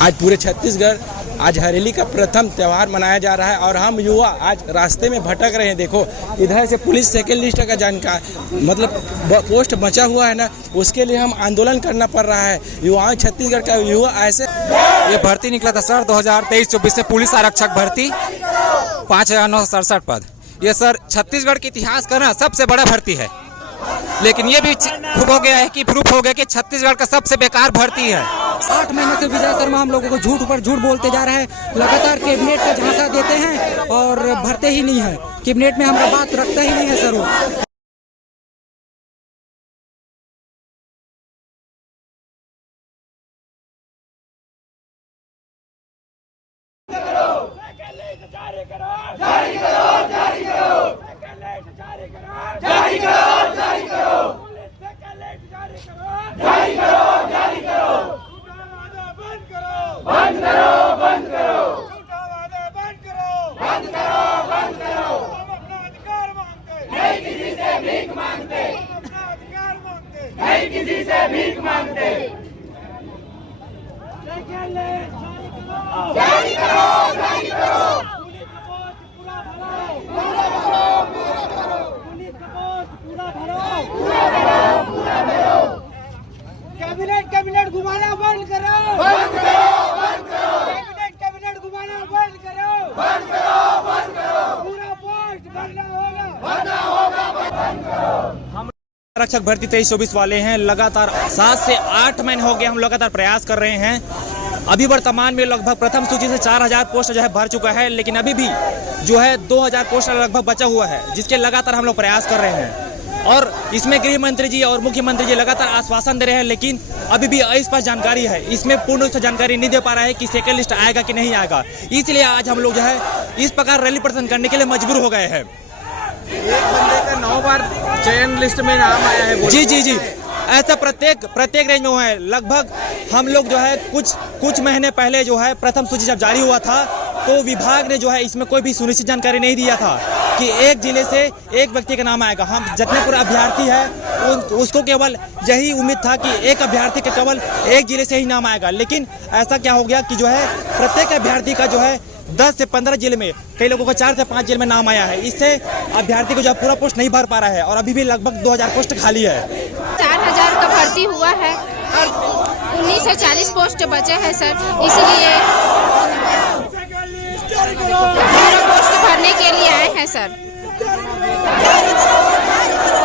आज पूरे छत्तीसगढ़ आज हरेली का प्रथम त्यौहार मनाया जा रहा है और हम युवा आज रास्ते में भटक रहे हैं। देखो इधर से पुलिस सेकेंड लिस्ट का जानकारी मतलब पोस्ट बचा हुआ है ना, उसके लिए हम आंदोलन करना पड़ रहा है। युवाओं छत्तीसगढ़ का युवा ऐसे ये भर्ती निकला था सर 2023-24 से पुलिस आरक्षक भर्ती 5,967 पद। ये सर छत्तीसगढ़ के इतिहास का ना सबसे बड़ा भर्ती है, लेकिन ये भी प्रूफ हो गया कि छत्तीसगढ़ का सबसे बेकार भर्ती है। 8 महीने से विजय शर्मा हम लोगों को झूठ पर झूठ बोलते जा रहे हैं। लगातार कैबिनेट का झांसा देते हैं और भरते ही नहीं है। कैबिनेट में हमारा बात रखता ही नहीं है सर वो। कैबिनेट घुमाना बंद करो, कैबिनेट घुमाना बंद करो, पूरा पोस्ट भरना होगा। आरक्षक भर्ती 23-24 वाले हैं। लगातार 7 से 8 महीने हो गए हम लगातार प्रयास कर रहे हैं। अभी वर्तमान में लगभग प्रथम सूची से 4,000 पोस्ट जो है भर चुका है, लेकिन अभी भी जो है 2,000 पोस्ट लगभग बचा हुआ है, जिसके लगातार हम लोग प्रयास कर रहे हैं। और इसमें गृह मंत्री जी और मुख्यमंत्री जी लगातार आश्वासन दे रहे हैं, लेकिन अभी भी इस पर जानकारी है, इसमें पूर्ण रूप से जानकारी नहीं दे पा रहा है कि सेकेंड लिस्ट आएगा कि नहीं आएगा। इसलिए आज हम लोग जो है इस प्रकार रैली प्रदर्शन करने के लिए मजबूर हो गए हैं। एक बंदे का 9 बार चयन लिस्ट में नाम आया है। जी ऐसा प्रत्येक रेंज में हुआ है। लगभग हम लोग जो है कुछ महीने पहले जो है प्रथम सूची जब जारी हुआ था तो विभाग ने जो है इसमें कोई भी सुनिश्चित जानकारी नहीं दिया था कि एक जिले से एक व्यक्ति का नाम आएगा। हम जितने पूरा अभ्यर्थी है उसको केवल यही उम्मीद था कि एक अभ्यर्थी का केवल एक जिले से ही नाम आएगा, लेकिन ऐसा क्या हो गया कि जो है प्रत्येक अभ्यर्थी का जो है 10 से 15 जिले में, कई लोगों को 4 से 5 जिले में नाम आया है। इससे अभ्यर्थी को जो पूरा पोस्ट नहीं भर पा रहा है और अभी भी लगभग 2,000 पोस्ट खाली है। 4,000 का भर्ती हुआ है और 1940 पोस्ट बचे हैं सर, इसलिए पूरा पोस्ट भरने के लिए आए हैं सर।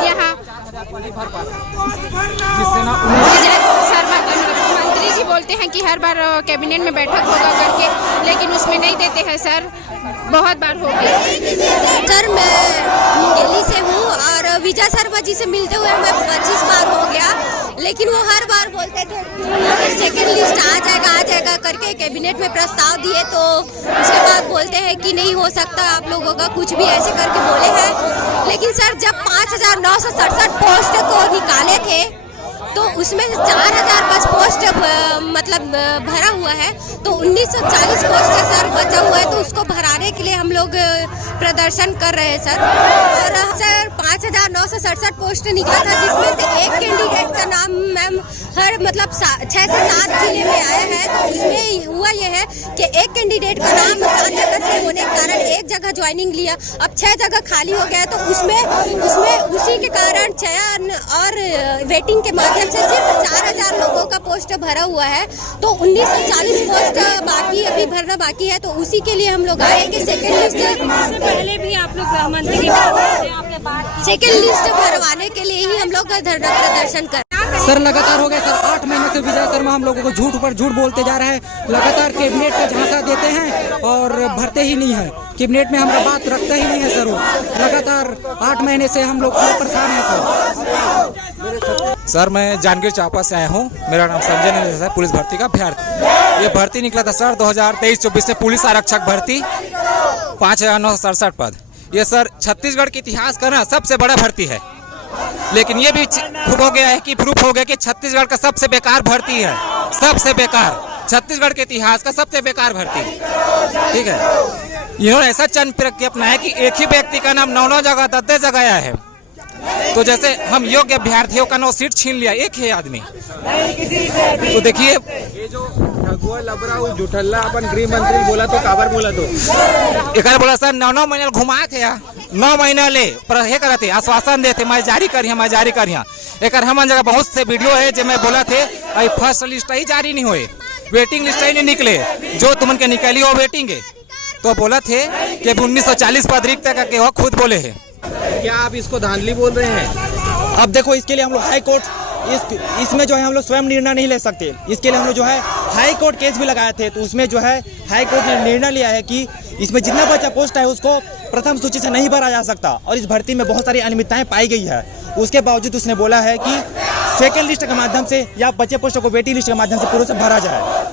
यहाँ मंत्री जी बोलते हैं कि हर बार कैबिनेट में बैठक होगा करके, लेकिन उसमें नहीं देते हैं सर। बहुत बार हो गया सर। मैं दिल्ली से हूँ और विजय शर्मा जी से मिलते हुए हमें 25 बार हो गया, लेकिन वो हर बार बोलते थे सेकेंड लिस्ट आ जाएगा करके कैबिनेट में प्रस्ताव दिए, तो उसके बाद बोलते हैं कि नहीं हो सकता आप लोगों का, कुछ भी ऐसे करके बोले हैं। लेकिन सर जब 5,967 पोस्ट को निकाले थे तो उसमें 4,000 बस पोस्ट मतलब भरा हुआ है, तो 1940 पोस्ट सर बचा हुआ है, तो उसको भराने के लिए हम लोग प्रदर्शन कर रहे हैं सर। और सर 5,967 पोस्ट निकला था, जिसमें से एक कैंडिडेट का नाम मैम हर मतलब 6 से 7 जिले में आया है। तो उसमें हुआ यह है कि एक कैंडिडेट का नाम 7 जगह से होने के कारण एक जगह ज्वाइनिंग लिया, अब 6 जगह खाली हो गया, तो उसमें उसी के कारण चयन और वेटिंग के माध्यम से सिर्फ 4,000 लोगों का पोस्ट भरा हुआ है, तो 1940 पोस्ट बाकी अभी भरना बाकी है। तो उसी के लिए हम लोग आए कि सेकेंड लिस्ट पहले भी आप लोग मंत्री आपके बाद सेकेंड लिस्ट भरवाने के लिए ही हम लोग धरना प्रदर्शन कर सर लगातार हो गया सर 8 महीने से विजय शर्मा हम लोगों को झूठ पर झूठ बोलते जा रहे हैं। लगातार कैबिनेट का झांसा देते हैं और भरते ही नहीं है। कैबिनेट में हमारा बात रखता ही नहीं है सर वो। लगातार 8 महीने से हम लोग परेशान हैं सर मैं जांजगीर चांपा से आया हूँ। मेरा नाम संजय नंद है, पुलिस भर्ती का अभ्यर्थी। ये भर्ती निकला था सर 2023-24 से पुलिस आरक्षक भर्ती 5,967 पद। ये सर छत्तीसगढ़ के इतिहास का ना सबसे बड़ा भर्ती है, लेकिन ये भी प्रूफ हो गया कि छत्तीसगढ़ का सबसे बेकार भर्ती है। सबसे बेकार छत्तीसगढ़ के इतिहास का सबसे बेकार भर्ती। ठीक है, इन्होंने ऐसा चंद प्रक्रिया अपनाया कि एक ही व्यक्ति का नाम 9 जगह 10 जगह आया है। तो जैसे हम योग्य अभ्यर्थियों का 9 सीट छीन लिया एक ही आदमी। तो देखिए ये जो वो लबरा वो जुठल्ला अपन गृह मंत्री बोला तो काबर बोला तो एक बोला सर 9 महीने घुमाए थे 9 महीना ले पर हे करते आश्वासन देते मैं जारी करिया एक हम जगह बहुत से वीडियो है जो मैं बोला थे अभी फर्स्ट लिस्ट ही जारी नहीं हुए वेटिंग लिस्ट ही नहीं निकले जो तुमन के निकली वो वेटिंग है तो बोला थे कि 1940 पद रिक्त करके वो खुद बोले है। क्या आप इसको धांधली बोल रहे हैं? अब देखो इसके लिए हम लोग हाई कोर्ट इसमें जो है हम लोग स्वयं निर्णय नहीं ले सकते। इसके लिए हम लोग जो है हाई कोर्ट केस भी लगाए थे तो उसमें जो है हाई कोर्ट ने निर्णय लिया है कि इसमें जितना बचा पोस्ट है उसको प्रथम सूची से नहीं भरा जा सकता और इस भर्ती में बहुत सारी अनियमितताएं पाई गई है। उसके बावजूद उसने बोला है कि सेकेंड लिस्ट के माध्यम से या बचे पोस्टों को वेटिंग लिस्ट के माध्यम से पूरे से भरा जाए।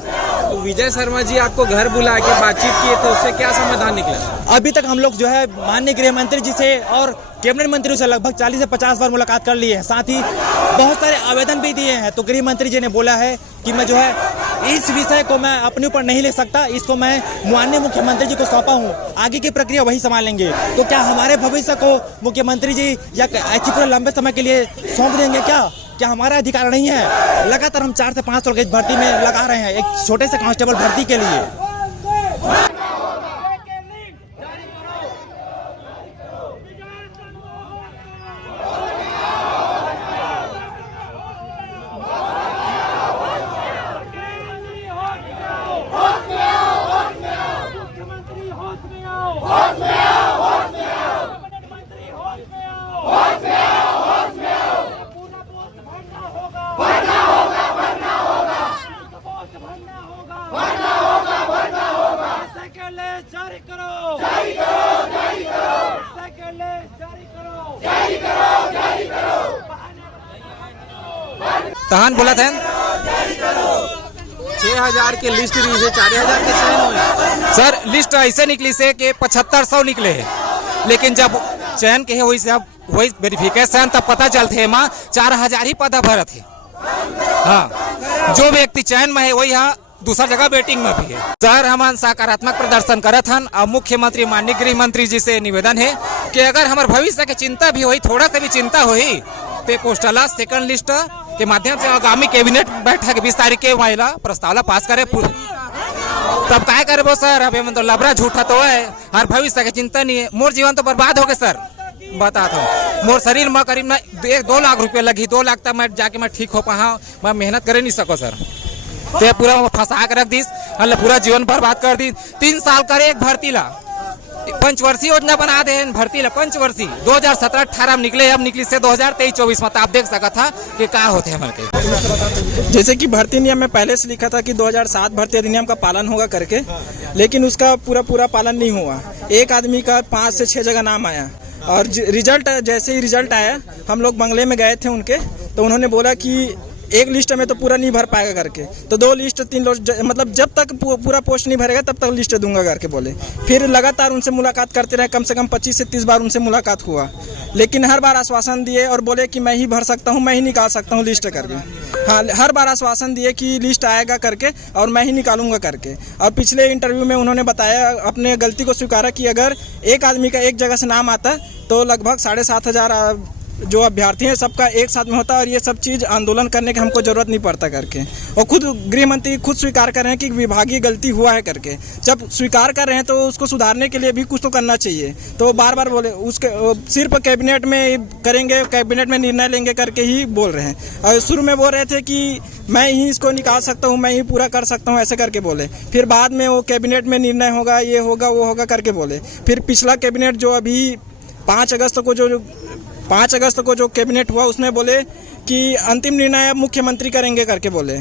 तो विजय शर्मा जी आपको घर बुला के बातचीत किए तो उससे क्या समाधान निकला? अभी तक हम लोग जो है माननीय गृह मंत्री जी से और कैबिनेट मंत्री से लगभग 40 से 50 बार मुलाकात कर ली है, साथ ही बहुत सारे आवेदन भी दिए हैं। तो गृह मंत्री जी ने बोला है कि मैं जो है इस विषय को मैं अपने ऊपर नहीं ले सकता, इसको मैं माननीय मुख्यमंत्री जी को सौंपा हूँ, आगे की प्रक्रिया वही संभालेंगे। तो क्या हमारे भविष्य को मुख्यमंत्री जी या ऐसी पूरे लंबे समय के लिए सौंप देंगे? क्या हमारा अधिकार नहीं है? लगातार हम 4 से 5 लोग इस भर्ती में लगा रहे हैं एक छोटे से कांस्टेबल भर्ती के लिए। तहान बोला था 6000 के लिस्ट दी से 4000 के चयन हुए। सर लिस्ट ऐसे निकली से कि 7500 निकले हैं, लेकिन जब चयन के वही वेरिफिकेशन तब पता चलते है माँ 4000 ही पद भरत है। हाँ, जो व्यक्ति चयन में है वही यहाँ दूसरा जगह वेटिंग में भी है। सर हम सकारात्मक प्रदर्शन करत हन और मुख्यमंत्री माननीय गृह मंत्री जी से निवेदन है कि अगर हमारे भविष्य की चिंता भी हुई, थोड़ा सा भी चिंता हुई तो पोस्टल सेकंड लिस्ट के माध्यम से आगामी कैबिनेट बैठक 20 तारीख के महिला प्रस्तावला पास करे। तब क्या करे वो सर? अब मतलब लबरा झूठा तो है, हर भविष्य की चिंता नहीं है। मोर जीवन तो बर्बाद हो गए सर, बताता हूँ। मोर शरीर में करीब 1-2 लाख रुपया लगी, 2 लाख तक मैं जाके मैं ठीक हो पाऊँ, मैं मेहनत करे नहीं सको सर। तो पूरा फंसा के रख दी, पूरा जीवन बर्बाद कर दी। 3 साल करे एक भर्ती ला, पंचवर्षीय योजना बना दे भर्ती ला, पंचवर्षीय 2017-18 में निकले, अब निकली से 2023-24 में। आप देख सका था कि क्या होते हैं हमारे के। जैसे कि भर्ती नियम में पहले से लिखा था कि 2007 भर्ती अधिनियम का पालन होगा करके, लेकिन उसका पूरा पालन नहीं हुआ। एक आदमी का 5 से 6 जगह नाम आया और रिजल्ट जैसे ही रिजल्ट आया हम लोग बंगले में गए थे उनके, तो उन्होंने बोला कि एक लिस्ट में तो पूरा नहीं भर पाएगा करके, तो 2 लिस्ट 3 लिस्ट मतलब जब तक पूरा पोस्ट नहीं भरेगा तब तक लिस्ट दूंगा करके बोले। फिर लगातार उनसे मुलाकात करते रहे, कम से कम 25 से 30 बार उनसे मुलाकात हुआ, लेकिन हर बार आश्वासन दिए और बोले कि मैं ही भर सकता हूँ, मैं ही निकाल सकता हूँ लिस्ट करके। हाँ, हर बार आश्वासन दिए कि लिस्ट आएगा करके और मैं ही निकालूंगा करके। और पिछले इंटरव्यू में उन्होंने बताया, अपने गलती को स्वीकारा कि अगर एक आदमी का एक जगह से नाम आता तो लगभग 7500 जो अभ्यर्थी हैं सबका एक साथ में होता और ये सब चीज़ आंदोलन करने की हमको ज़रूरत नहीं पड़ता करके। और खुद गृह मंत्री खुद स्वीकार कर रहे हैं कि विभागीय गलती हुआ है करके। जब स्वीकार कर रहे हैं तो उसको सुधारने के लिए भी कुछ तो करना चाहिए। तो बार बार बोले उसके सिर्फ कैबिनेट में करेंगे, कैबिनेट में निर्णय लेंगे करके ही बोल रहे हैं। और शुरू में बोल रहे थे कि मैं ही इसको निकाल सकता हूँ, मैं ही पूरा कर सकता हूँ, ऐसे करके बोले। फिर बाद में वो कैबिनेट में निर्णय होगा, ये होगा वो होगा करके बोले। फिर पिछला कैबिनेट जो अभी 5 अगस्त को जो कैबिनेट हुआ उसमें बोले कि अंतिम निर्णय अब मुख्यमंत्री करेंगे करके बोले।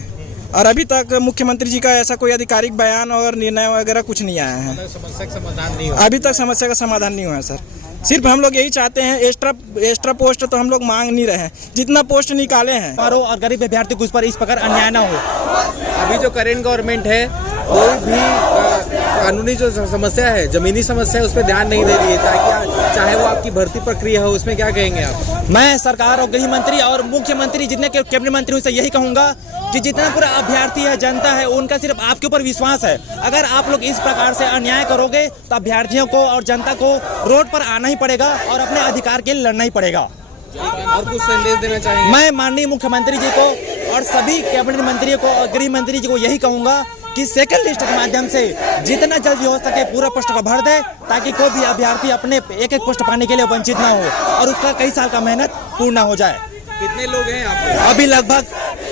और अभी तक मुख्यमंत्री जी का ऐसा कोई आधिकारिक बयान और निर्णय वगैरह कुछ नहीं आया है। समस्या का समाधान नहीं हुआ। अभी तक समस्या का समाधान नहीं हुआ है सर। सिर्फ हम लोग यही चाहते हैं, एक्स्ट्रा पोस्ट तो हम लोग मांग नहीं रहे हैं, जितना पोस्ट निकाले हैं और गरीब अभ्यर्थी को उस पर इस प्रकार अन्याय न हो। अभी जो करेंट गवर्नमेंट है कोई भी कानूनी जो समस्या है, जमीनी समस्या है, उस पर ध्यान नहीं दे रही है, चाहे वो आपकी भर्ती प्रक्रिया हो, उसमें क्या कहेंगे आप? मैं सरकार और गृह मंत्री और मुख्यमंत्री जितने कैबिनेट मंत्री से यही कहूंगा कि जितना पूरा अभ्यर्थी है, जनता है, उनका सिर्फ आपके ऊपर विश्वास है। अगर आप लोग इस प्रकार से अन्याय करोगे तो अभ्यर्थियों को और जनता को रोड पर आना ही पड़ेगा और अपने अधिकार के लिए लड़ना ही पड़ेगा। और कुछ संदेश देना चाहेंगे? मैं माननीय मुख्यमंत्री जी को और सभी कैबिनेट मंत्रियों को और गृह मंत्री जी को यही कहूंगा कि सेकंड लिस्ट के माध्यम से जितना जल्दी हो सके पूरा पोस्ट को भर दे, ताकि कोई भी अभ्यर्थी अपने एक एक पोस्ट पाने के लिए वंचित ना हो और उसका कई साल का मेहनत पूर्ण हो जाए। कितने लोग हैं यहाँ पे? अभी लगभग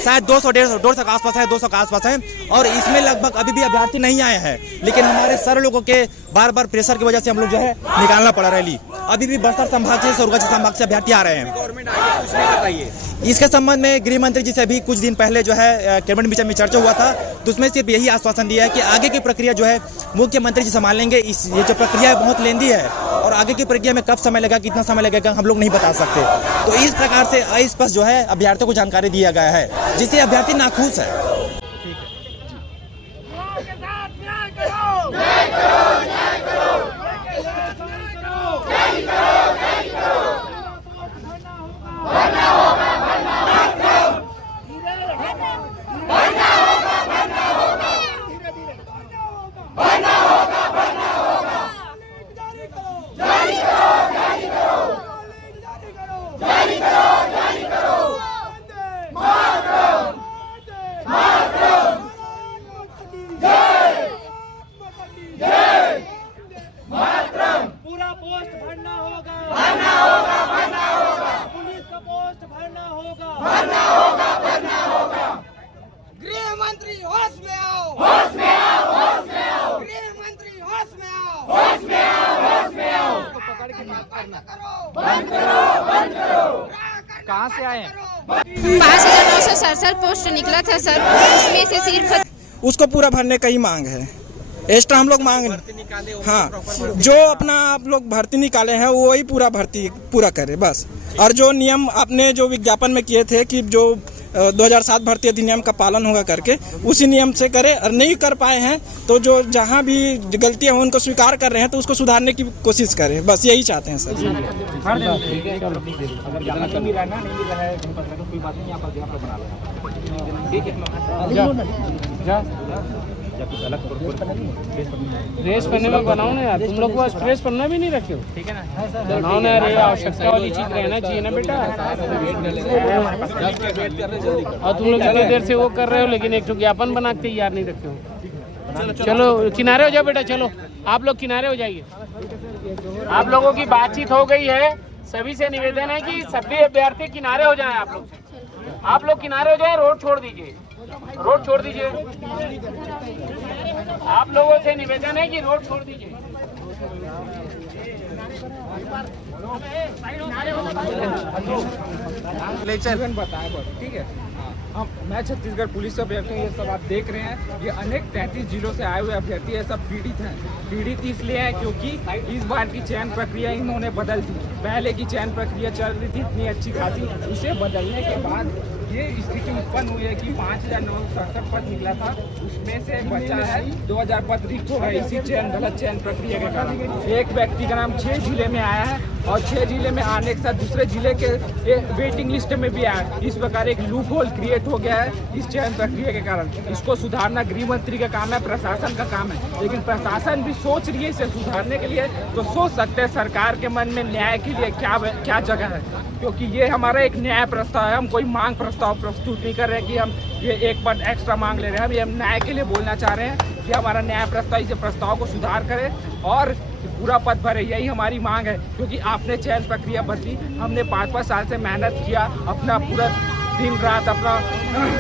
शायद 200-150 के आसपास है, 200 के आसपास है, और इसमें लगभग अभी भी अभ्यर्थी नहीं आए हैं, लेकिन हमारे सर लोगों के बार बार प्रेशर की वजह से हम लोग जो है निकालना पड़ा रैली। अभी भी बस्तर संभाग से, सोरगंज संभाग से अभ्यर्थी आ रहे हैं। गवर्नमेंट आगे कुछ नहीं बताइए। इसके संबंध में गृह मंत्री जी से भी कुछ दिन पहले जो है कैबिनेट मीटिंग में चर्चा हुआ था, तो उसमें सिर्फ यही आश्वासन दिया है कि आगे की प्रक्रिया जो है मुख्यमंत्री जी संभाल लेंगे। ये जो प्रक्रिया है बहुत लेंदी है और आगे की प्रक्रिया में कब समय लगेगा, कितना समय लगेगा, हम लोग नहीं बता सकते। तो इस प्रकार से अस्पष्ट जो है अभ्यर्थियों को जानकारी दिया गया है, जिससे अभ्यर्थी नाखुश है। पूरा पोस्ट भरना होगा, पुलिस का पोस्ट भरना होगा। गृह मंत्री होश में आओ, गृह मंत्री होश में आओ, पकड़ के बात करना बंद करो। कहाँ से आए हैं? 5,967 पोस्ट निकला था सर, उसमें से सिर्फ उसको पूरा भरने का ही मांग है। एक्स्ट्रा हम लोग मांग, हाँ, जो अपना आप लोग भर्ती निकाले हैं वो ही पूरा भर्ती पूरा करे बस। और जो नियम आपने जो विज्ञापन में किए थे कि जो 2007 भर्ती अधिनियम का पालन होगा करके, उसी नियम से करे। और नहीं कर पाए हैं तो जो जहाँ भी गलतियाँ हो उनको स्वीकार कर रहे हैं तो उसको सुधारने की कोशिश करें, बस यही चाहते हैं सर। ड्रेस पहनने में बनाओ ना यार, तुम लोग को ड्रेस पहनना भी नहीं रखे हो, ठीक है ना? बनाओ ना यार, आवश्यकता वाली चीज रहना चाहिए ना बेटा। और तुम लोग कितनी देर से वो कर रहे हो, लेकिन एक ज्ञापन बना के तैयार नहीं रखे हो। चलो किनारे हो जाओ बेटा, चलो आप लोग किनारे हो जाइए। आप लोगों की बातचीत हो गई है, सभी से निवेदन है कि सभी अभ्यर्थी किनारे हो जाएं। आप लोग किनारे हो जाएं, रोड छोड़ दीजिए, रोड छोड़ दीजिए। आप लोगों से निवेदन है कि रोड छोड़ दीजिए। ठीक है, मैं छत्तीसगढ़ पुलिस अभ्यर्थी हूँ। ये सब आप देख रहे हैं, ये अनेक 33 जिलों से आए हुए अभ्यर्थी ये सब पीड़ित हैं। पीड़ित इसलिए है क्योंकि इस बार की चयन प्रक्रिया इन्होंने बदल दी। पहले की चयन प्रक्रिया चल रही थी इतनी अच्छी खासी, उसे बदलने के बाद ये स्थिति उत्पन्न हुई है कि 5,967 पद निकला था, उसमें से बचा है 2,000 पद रिक्त हो गए इसी गलत चयन प्रक्रिया के कारण। एक व्यक्ति का नाम 6 जिले में आया है और 6 जिले में आने के साथ दूसरे जिले के वेटिंग लिस्ट में भी आया। इस प्रकार एक लूप होल क्रिएट हो गया है इस चयन प्रक्रिया के कारण। इसको सुधारना गृह मंत्री का काम है, प्रशासन का काम है, लेकिन प्रशासन भी सोच रही है इसे सुधारने के लिए, तो सोच सकते हैं सरकार के मन में न्याय के लिए क्या जगह है। क्योंकि ये हमारा एक न्याय प्रस्ताव है, हम कोई मांग प्रस्ताव प्रस्तुत नहीं कर रहे कि हम ये एक पद एक्स्ट्रा मांग ले रहे हैं। हम न्याय के लिए बोलना चाह रहे हैं कि हमारा न्याय प्रस्ताव इस प्रस्ताव को सुधार करे और पूरा पद भरे, यही हमारी मांग है। क्योंकि आपने चयन प्रक्रिया बदली, हमने 5-5 साल से मेहनत किया, अपना पूरा दिन रात अपना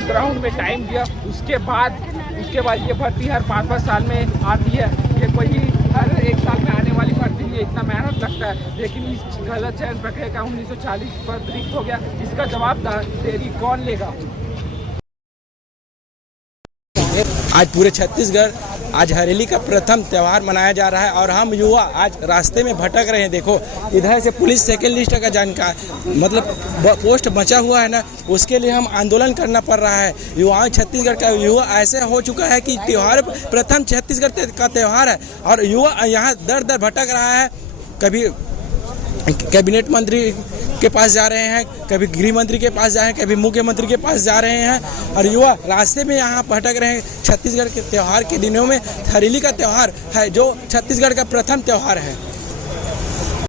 ग्राउंड में टाइम दिया, उसके बाद ये भर्ती हर 5-5 साल में आती है। ये कोई हर 1 साल में आने वाली भर्ती नहीं है, इतना मेहनत लगता है। लेकिन इस गलत चयन प्रक्रिया का 1940 पद रिक्त हो गया, इसका जवाबदेही कौन लेगा? आज पूरे छत्तीसगढ़ आज हरेली का प्रथम त्यौहार मनाया जा रहा है और हम युवा आज रास्ते में भटक रहे हैं। देखो इधर से पुलिस सेकेंड लिस्ट का जानकारी मतलब पोस्ट बचा हुआ है ना, उसके लिए हम आंदोलन करना पड़ रहा है। युवाओं छत्तीसगढ़ का युवा ऐसे हो चुका है कि त्यौहार प्रथम छत्तीसगढ़ का त्यौहार है और युवा यहाँ दर दर भटक रहा है। कभी कैबिनेट मंत्री के पास जा रहे हैं, कभी गृह मंत्री के पास जा रहे हैं, कभी मुख्यमंत्री के पास जा रहे हैं और युवा रास्ते में यहाँ भटक रहे हैं। छत्तीसगढ़ के त्यौहार के दिनों में हरेली का त्यौहार है जो छत्तीसगढ़ का प्रथम त्यौहार है।